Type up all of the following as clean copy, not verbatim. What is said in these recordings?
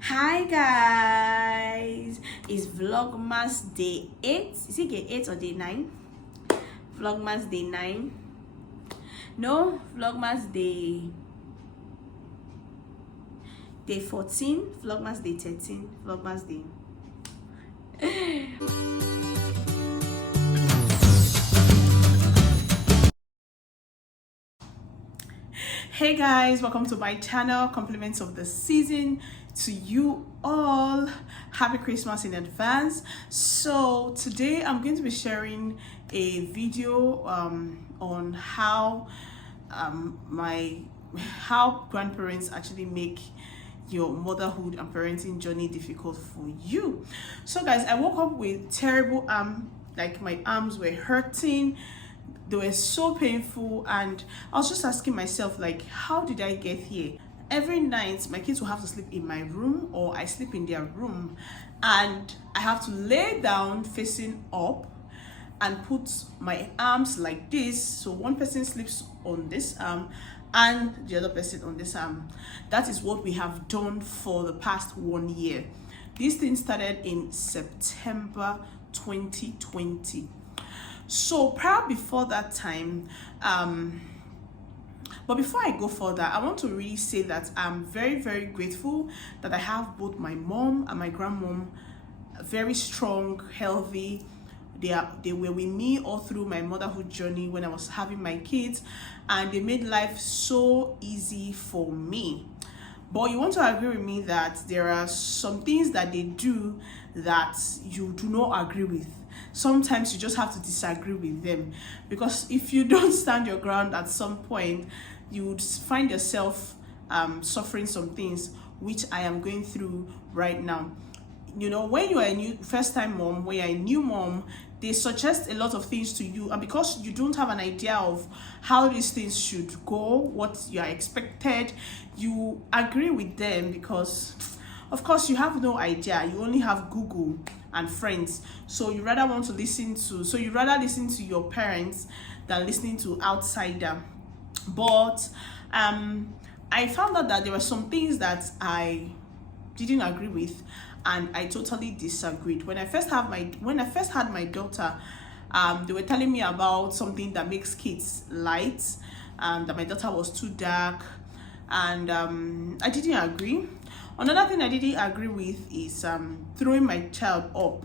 Hi guys, it's Vlogmas day 8. Is it day 8 or day 9? Vlogmas day 9. No, Vlogmas day 14, Vlogmas day 13, Vlogmas day. Hey guys, welcome to my channel. Compliments of the season to you all. Happy Christmas in advance. So today I'm going to be sharing a video on how how grandparents actually make your motherhood and parenting journey difficult for you. So guys, I woke up with terrible like my arms were hurting, they were so painful, and I was just asking myself, like, how did I get here? Every night my kids will have to sleep in my room or I sleep in their room, and I have to lay down facing up and put my arms like this, so one person sleeps on this arm and the other person on this arm. That is what we have done for the past 1 year. This thing started in September 2020. So prior before that time, but before I go further, I want to really say that I'm very grateful that I have both my mom and my grandmom, very strong, healthy. They were with me all through my motherhood journey when I was having my kids, and they made life so easy for me. But you want to agree with me that there are some things that they do that you do not agree with. Sometimes you just have to disagree with them, because if you don't stand your ground at some point, you would find yourself suffering some things, which I am going through right now. You know, when you are a new first-time mom, when you're a new mom, they suggest a lot of things to you, and because you don't have an idea of how these things should go, what you are expected, you agree with them because of course you have no idea. You only have Google and friends, so you rather listen to your parents than listening to outsider. But I found out that there were some things that I didn't agree with, and I totally disagreed. When I first had my daughter, they were telling me about something that makes kids light, that my daughter was too dark, and I didn't agree. Another thing I didn't agree with is throwing my child up.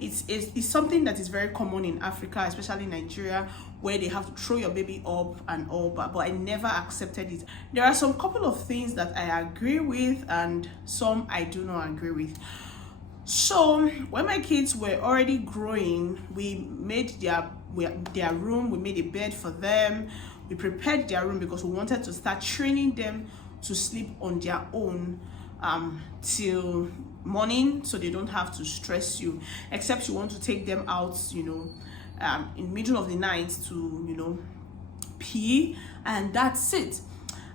It's something that is very common in Africa, especially Nigeria, where they have to throw your baby up and all, but I never accepted it. There are some couple of things that I agree with and some I do not agree with. So when my kids were already growing, we made their room, we made a bed for them, we prepared their room because we wanted to start training them to sleep on their own till morning, so they don't have to stress you, except you want to take them out, you know, in the middle of the night to, you know, pee, and that's it.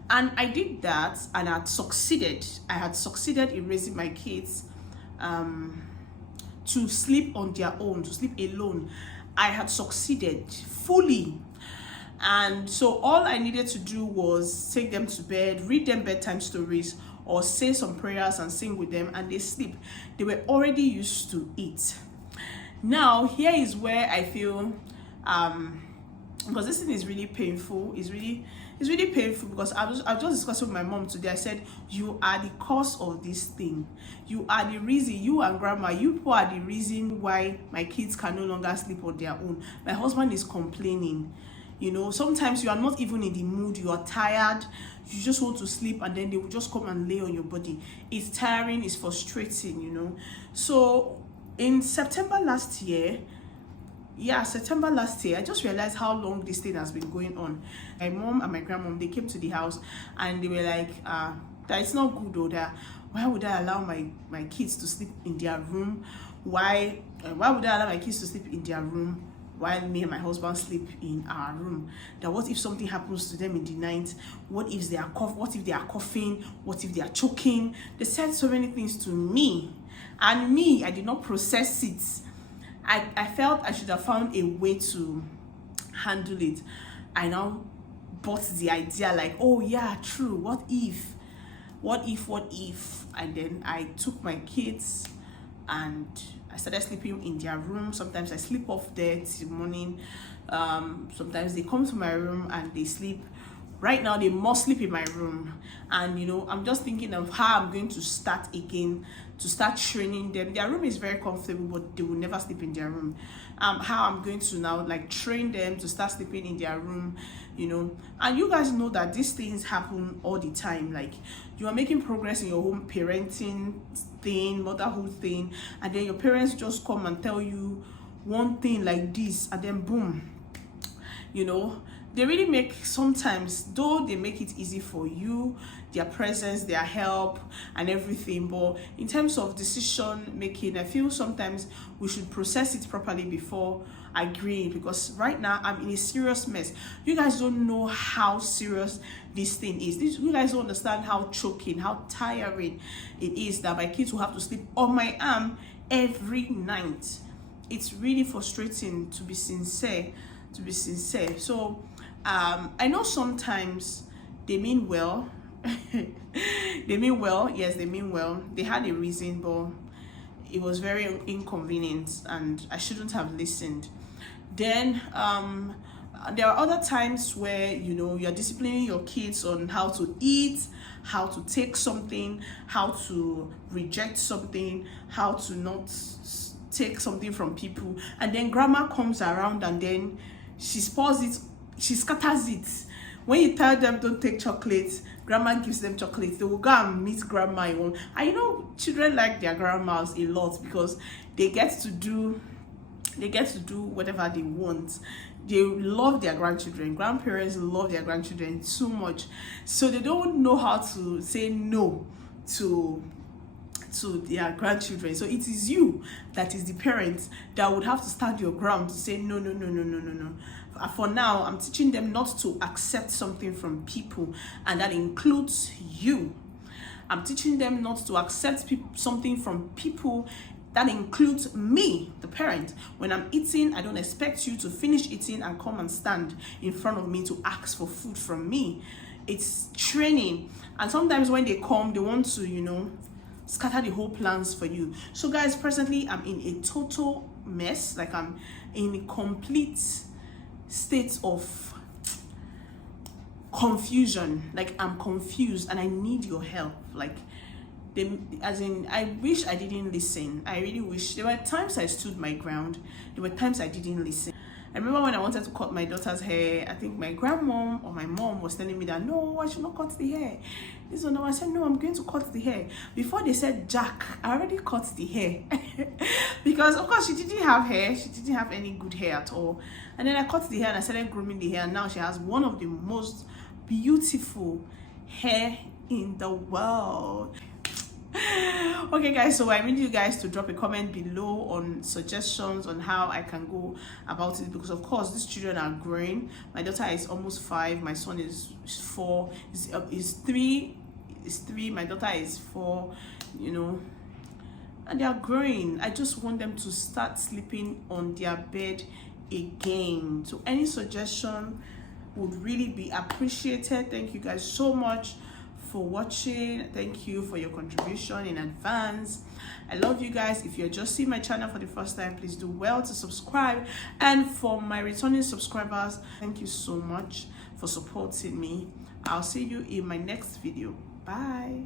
And I did that, and I had succeeded in raising my kids to sleep on their own, to sleep alone. I had succeeded fully. And so all I needed to do was take them to bed, read them bedtime stories, or say some prayers and sing with them, and they sleep. They were already used to it. Now here is where I feel because this thing is really painful. It's really painful, because I was just discussing with my mom today. I said, you are the cause of this thing. You are the reason. You and grandma, you people are the reason why my kids can no longer sleep on their own. My husband is complaining. You know, sometimes you are not even in the mood, you are tired, you just want to sleep, and then they will just come and lay on your body. It's tiring, it's frustrating, you know. So in September last year, I just realized how long this thing has been going on. My mom and my grandmom, they came to the house and they were like, that it's not good, or that why would I allow my kids to sleep in their room? Why would I allow my kids to sleep in their room while me and my husband sleep in our room? That what if something happens to them in the night? What if they are coughing? What if they are choking? They said so many things to me, and I did not process it. I felt I should have found a way to handle it. I now bought the idea, like, oh yeah, true, what if what if, and then I took my kids and I started sleeping in their room. Sometimes I sleep off there till morning. Sometimes they come to my room and they sleep. Right now they must sleep in my room, and I'm just thinking of how I'm going to start again, to start training them. Their room is very comfortable, but they will never sleep in their room. How I'm going to now like train them to start sleeping in their room, and you guys know that these things happen all the time. Like, you are making progress in your home parenting thing, motherhood thing, and then your parents just come and tell you one thing like this, and then boom, they really make, sometimes though they make it easy for you, their presence, their help and everything, but in terms of decision making, I feel sometimes we should process it properly before agreeing, because right now I'm in a serious mess. You guys don't know how serious this thing is. You guys don't understand how choking, how tiring it is that my kids will have to sleep on my arm every night. It's really frustrating, to be sincere. So I know sometimes they mean well. They mean well, yes, they mean well. They had a reason, but it was very inconvenient and I shouldn't have listened. Then there are other times where you're disciplining your kids on how to eat, how to take something, how to reject something, how to not take something from people, and then grandma comes around and then she spoils it, she scatters it. When you tell them don't take chocolate, grandma gives them chocolate. They will go and meet grandma. And children like their grandmas a lot because they get to do whatever they want. They love their grandchildren. Grandparents love their grandchildren too much, so they don't know how to say no to their grandchildren. So it is you that is the parent that would have to stand your ground to say no. For now, I'm teaching them not to accept something from people, and that includes you. I'm teaching them not to accept something from people. That includes me, the parent. When I'm eating, I don't expect you to finish eating and come and stand in front of me to ask for food from me. It's training. And sometimes when they come, they want to, scatter the whole plans for you. So guys, presently I'm in a total mess. Like, I'm in a complete state of confusion. Like, I'm confused and I need your help. Like, I wish I didn't listen. I really wish. There were times I stood my ground. There were times I didn't listen. I remember when I wanted to cut my daughter's hair, I think my grandmom or my mom was telling me that, no, I should not cut the hair. This one, I said, no, I'm going to cut the hair. Before they said Jack, I already cut the hair. Because, of course, she didn't have hair. She didn't have any good hair at all. And then I cut the hair and I started grooming the hair. And now she has one of the most beautiful hair in the world. Okay guys, so I need you guys to drop a comment below on suggestions on how I can go about it, because of course these children are growing. My daughter is almost 5, my son is 4, is 3, my daughter is 4, and they are growing. I just want them to start sleeping on their bed again. So any suggestion would really be appreciated. Thank you guys so much for watching. Thank you for your contribution in advance. I love you guys. If you're just seeing my channel for the first time, please do well to subscribe. And for my returning subscribers, thank you so much for supporting me. I'll see you in my next video. Bye.